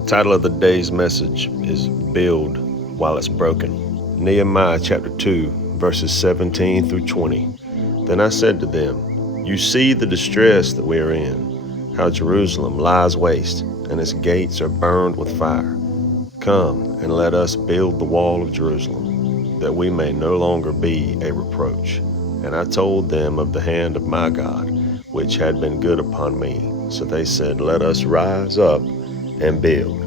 The title of the day's message is Build While It's Broken. Nehemiah chapter 2, verses 17 through 20. Then I said to them, You see the distress that we are in, how Jerusalem lies waste, and its gates are burned with fire. Come and let us build the wall of Jerusalem, that we may no longer be a reproach. And I told them of the hand of my God, which had been good upon me. So they said, Let us rise up and build.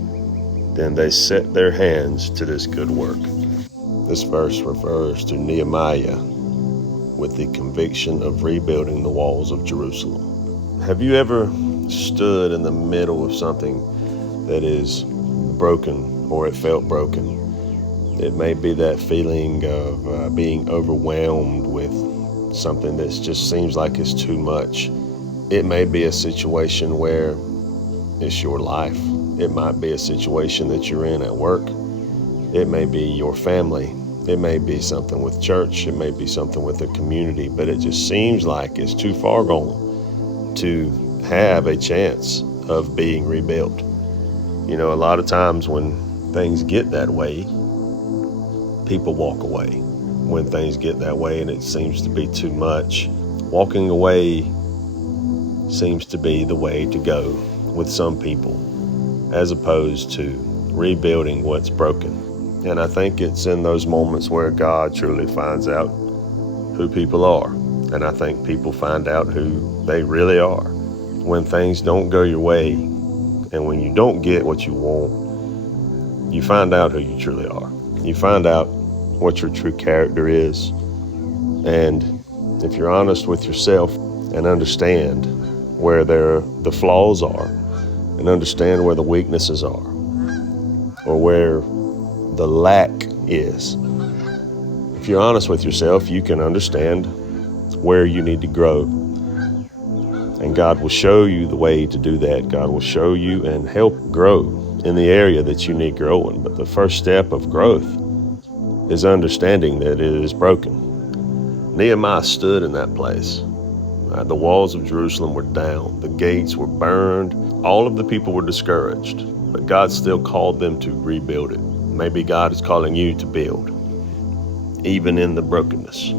Then they set their hands to this good work. This verse refers to Nehemiah with the conviction of rebuilding the walls of Jerusalem. Have you ever stood in the middle of something that is broken, or it felt broken? It may be that feeling of being overwhelmed with something that just seems like it's too much. It may be a situation where it's your life. It might be a situation that you're in at work. It may be your family. It may be something with church. It may be something with the community, but it just seems like it's too far gone to have a chance of being rebuilt. You know, a lot of times when things get that way, people walk away. When things get that way and it seems to be too much, walking away seems to be the way to go with some people, as opposed to rebuilding what's broken. And I think it's in those moments where God truly finds out who people are. And I think people find out who they really are. When things don't go your way, and when you don't get what you want, you find out who you truly are. You find out what your true character is. And if you're honest with yourself and understand where the flaws are, and understand where the weaknesses are, or where the lack is. If you're honest with yourself, you can understand where you need to grow. And God will show you the way to do that. God will show you and help grow in the area that you need growing. But the first step of growth is understanding that it is broken. Nehemiah stood in that place. The walls of Jerusalem were down. The gates were burned. All of the people were discouraged, but God still called them to rebuild it. Maybe God is calling you to build, even in the brokenness.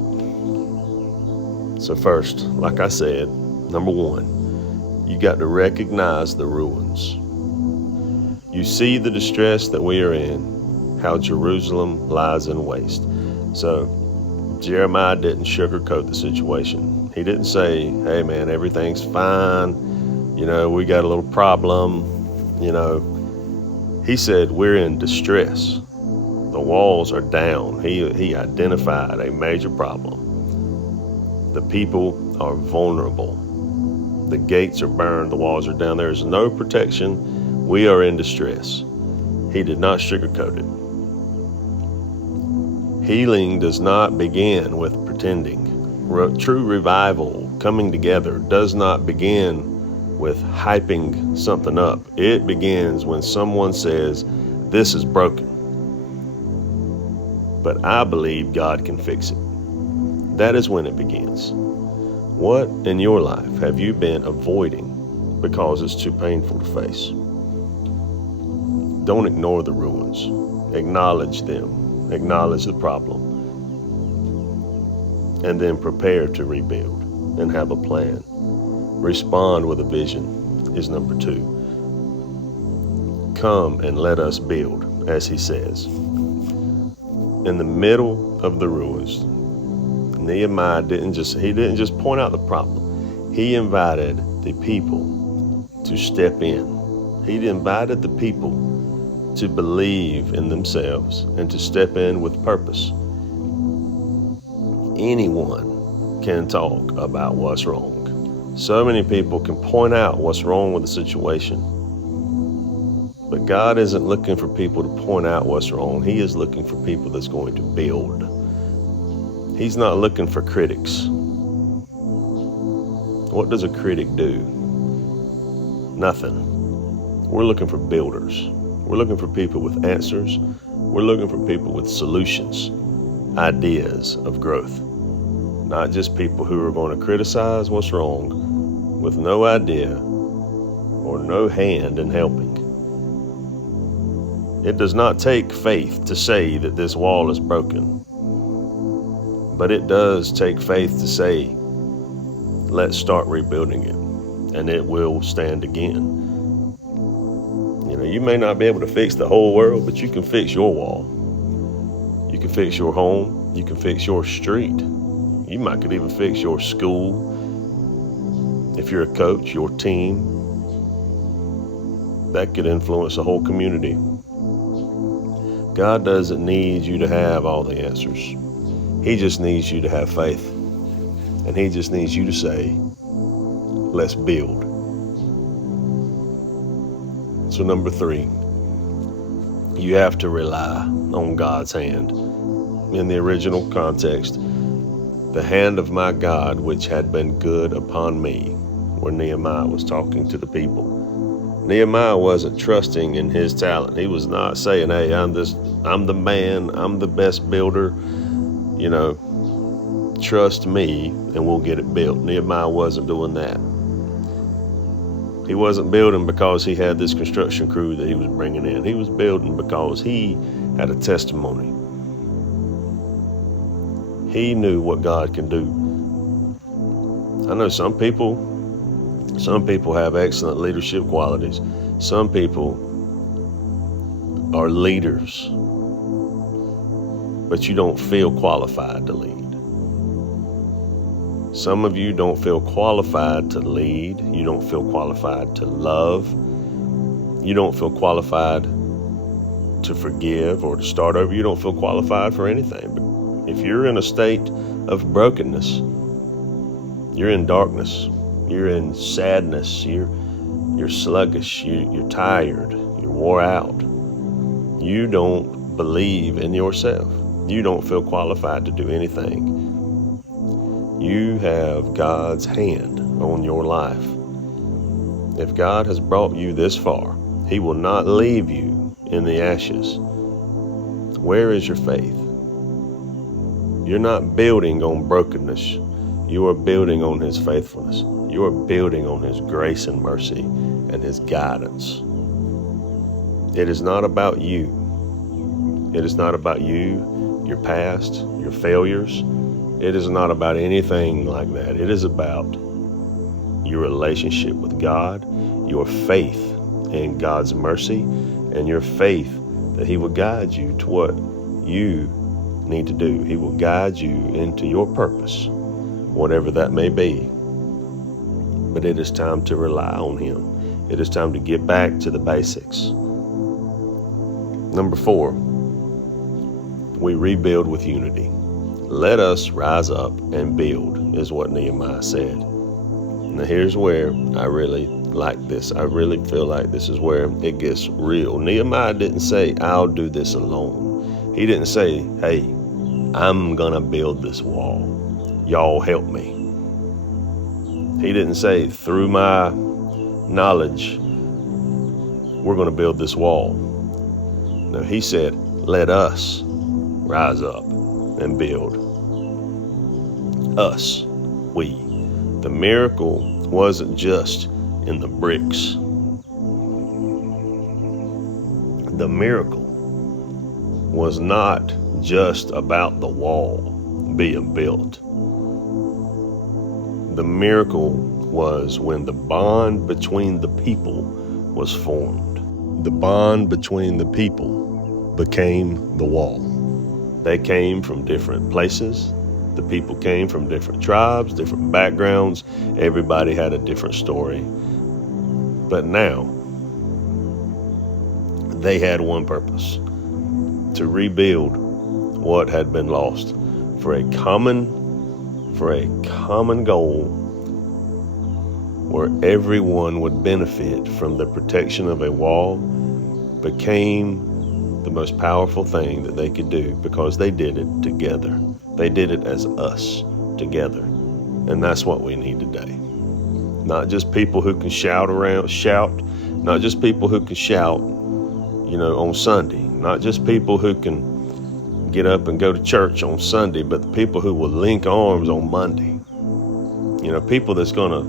So first, like I said, number one, you got to recognize the ruins. You see the distress that we are in, how Jerusalem lies in waste. So Jeremiah didn't sugarcoat the situation. He didn't say, hey man, everything's fine. You know, we got a little problem. You know, he said, we're in distress. The walls are down. He identified a major problem. The people are vulnerable. The gates are burned. The walls are down. There is no protection. We are in distress. He did not sugarcoat it. Healing does not begin with pretending. True revival, coming together, does not begin with hyping something up. It begins when someone says, this is broken, but I believe God can fix it. That is when it begins. What in your life have you been avoiding because it's too painful to face? Don't ignore the ruins. Acknowledge them. Acknowledge the problem. And then prepare to rebuild and have a plan. Respond with a vision is number two. Come and let us build, as he says. In the middle of the ruins, Nehemiah didn't just point out the problem. He invited the people to step in. He invited the people to believe in themselves and to step in with purpose. Anyone can talk about what's wrong. So many people can point out what's wrong with the situation. But God isn't looking for people to point out what's wrong. He is looking for people that's going to build. He's not looking for critics. What does a critic do? Nothing. We're looking for builders. We're looking for people with answers. We're looking for people with solutions, ideas of growth. Not just people who are going to criticize what's wrong with no idea or no hand in helping. It does not take faith to say that this wall is broken, but it does take faith to say, let's start rebuilding it, and it will stand again. You may not be able to fix the whole world, but you can fix your wall. You can fix your home. You can fix your street. You could even fix your school. If you're a coach, your team. That could influence the whole community. God doesn't need you to have all the answers. He just needs you to have faith. And he just needs you to say, let's build. So number 3, you have to rely on God's hand. In the original context, the hand of my God, which had been good upon me, where Nehemiah was talking to the people. Nehemiah wasn't trusting in his talent. He was not saying, hey, I'm the man, I'm the best builder, trust me and we'll get it built. Nehemiah wasn't doing that. He wasn't building because he had this construction crew that he was bringing in. He was building because he had a testimony. He knew what God can do. I know some people have excellent leadership qualities. Some people are leaders, but you don't feel qualified to lead. Some of you don't feel qualified to lead. You don't feel qualified to love. You don't feel qualified to forgive or to start over. You don't feel qualified for anything. But if you're in a state of brokenness, you're in darkness, you're in sadness, you're sluggish, you're tired, you're wore out. You don't believe in yourself. You don't feel qualified to do anything. You have God's hand on your life. If God has brought you this far, he will not leave you in the ashes. Where is your faith? You're not building on brokenness. You are building on his faithfulness. You are building on his grace and mercy and his guidance. It is not about you. It is not about you, your past, your failures. It is not about anything like that. It is about your relationship with God, your faith in God's mercy, and your faith that he will guide you to what you need to do. He will guide you into your purpose, whatever that may be. But it is time to rely on him. It is time to get back to the basics. Number 4, we rebuild with unity. Let us rise up and build, is what Nehemiah said. Now here's where I really like this. I really feel like this is where it gets real. Nehemiah didn't say, I'll do this alone. He didn't say, hey, I'm gonna build this wall. Y'all help me. He didn't say, through my knowledge, we're gonna build this wall. No, he said, let us rise up and build. Us, we. The miracle wasn't just in the bricks. The miracle was not just about the wall being built. The miracle was when the bond between the people was formed. The bond between the people became the wall. They came from different places. The people came from different tribes, different backgrounds. Everybody had a different story. But now, they had one purpose: to rebuild what had been lost for a common goal where everyone would benefit from the protection of a wall. Became the most powerful thing that they could do because they did it together. They did it as us together. And that's what we need today. Not just people who can shout, not just people who can shout, on Sunday, not just people who can get up and go to church on Sunday, but the people who will link arms on Monday. People that's going to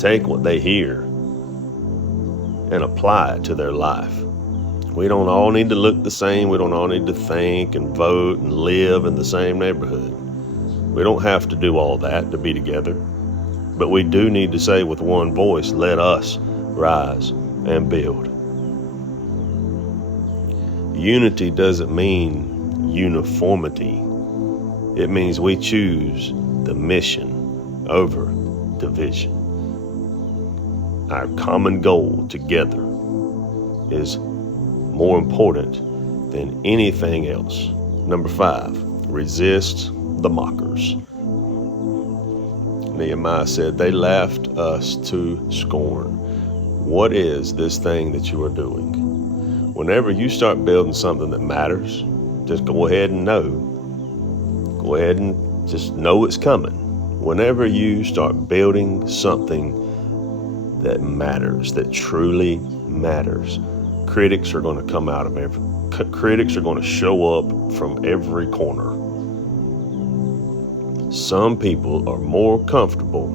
take what they hear and apply it to their life. We don't all need to look the same. We don't all need to think and vote and live in the same neighborhood. We don't have to do all that to be together. But we do need to say with one voice, let us rise and build. Unity doesn't mean uniformity. It means we choose the mission over division. Our common goal together is more important than anything else. Number 5, resist the mockers. Nehemiah said, they laughed us to scorn. What is this thing that you are doing? Whenever you start building something that matters, just go ahead and know. Go ahead and just know it's coming. Whenever you start building something that matters, that truly matters, critics are going to come out of critics are going to show up from every corner. Some people are more comfortable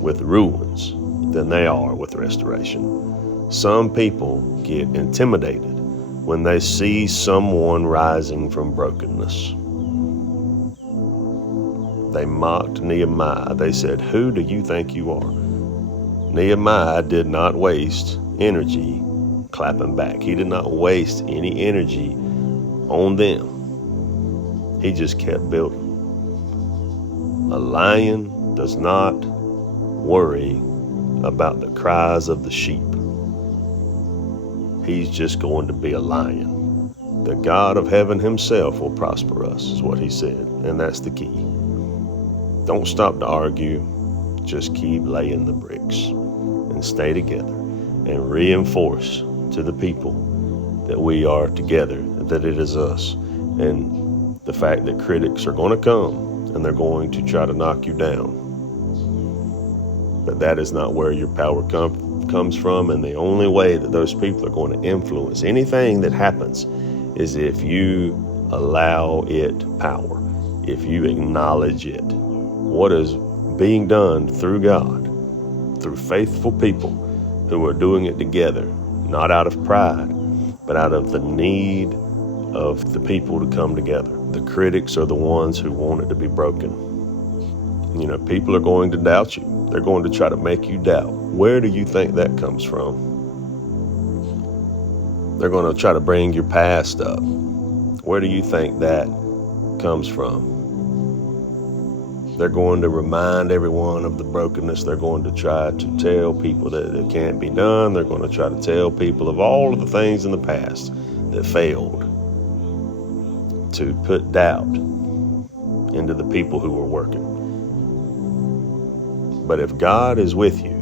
with ruins than they are with restoration. Some people get intimidated when they see someone rising from brokenness. They mocked Nehemiah. They said, "Who do you think you are?" Nehemiah did not waste energy clapping back. He did not waste any energy on them. He just kept building. A lion does not worry about the cries of the sheep. He's just going to be a lion. The God of heaven himself will prosper us, is what he said, and that's the key. Don't stop to argue. Just keep laying the bricks and stay together and reinforce to the people that we are together, that it is us. And the fact that critics are going to come and they're going to try to knock you down. But that is not where your power comes from. And the only way that those people are going to influence anything that happens is if you allow it power, if you acknowledge it. What is being done through God, through faithful people who are doing it together, not out of pride, but out of the need of the people to come together. The critics are the ones who want it to be broken. You know, people are going to doubt you. They're going to try to make you doubt. Where do you think that comes from? They're going to try to bring your past up. Where do you think that comes from? They're going to remind everyone of the brokenness. They're going to try to tell people that it can't be done. They're going to try to tell people of all of the things in the past that failed, to put doubt into the people who are working. But if God is with you,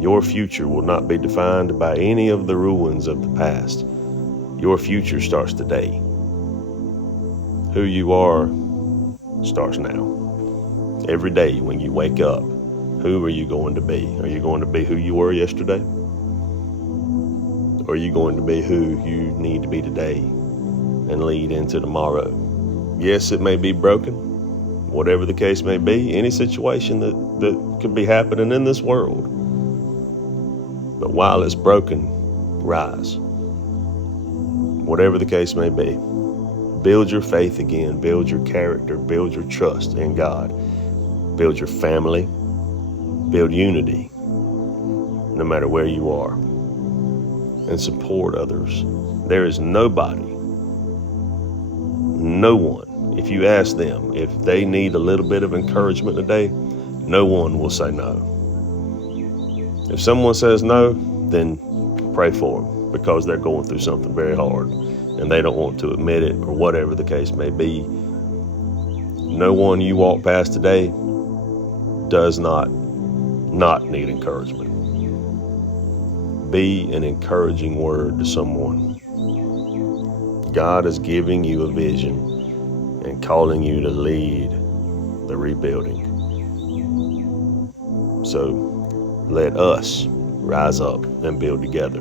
your future will not be defined by any of the ruins of the past. Your future starts today. Who you are starts now. Every day when you wake up, who are you going to be? Are you going to be who you were yesterday? Or are you going to be who you need to be today and lead into tomorrow? Yes, it may be broken, whatever the case may be, any situation that could be happening in this world. But while it's broken, rise. Whatever the case may be. Build your faith again, build your character, build your trust in God, build your family, build unity, no matter where you are, and support others. There is nobody, no one, if you ask them if they need a little bit of encouragement today, no one will say no. If someone says no, then pray for them because they're going through something very hard. And they don't want to admit it, or whatever the case may be. No one you walk past today does not need encouragement. Be an encouraging word to someone. God is giving you a vision and calling you to lead the rebuilding. So let us rise up and build together.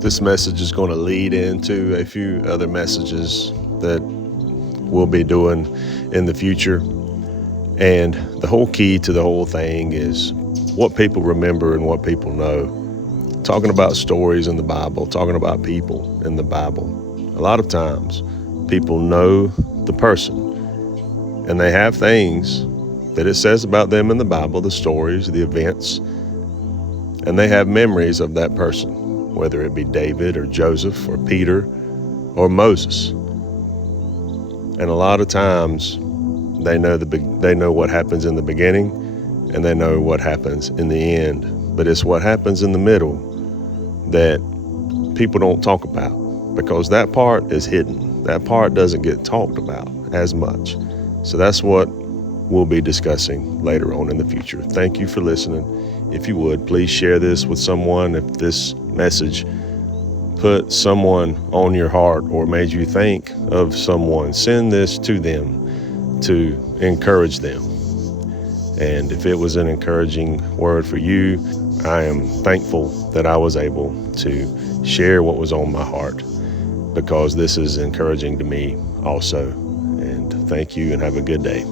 This message is going to lead into a few other messages that we'll be doing in the future. And the whole key to the whole thing is what people remember and what people know. Talking about stories in the Bible, talking about people in the Bible. A lot of times, people know the person, and they have things that it says about them in the Bible, the stories, the events, and they have memories of that person, whether it be David or Joseph or Peter or Moses. And a lot of times, they know what happens in the beginning, and they know what happens in the end. But it's what happens in the middle that people don't talk about, because that part is hidden. That part doesn't get talked about as much. So that's what we'll be discussing later on in the future. Thank you for listening. If you would, please share this with someone. If this message put someone on your heart or made you think of someone, send this to them to encourage them. And if it was an encouraging word for you, I am thankful that I was able to share what was on my heart, because this is encouraging to me also. And thank you, and have a good day.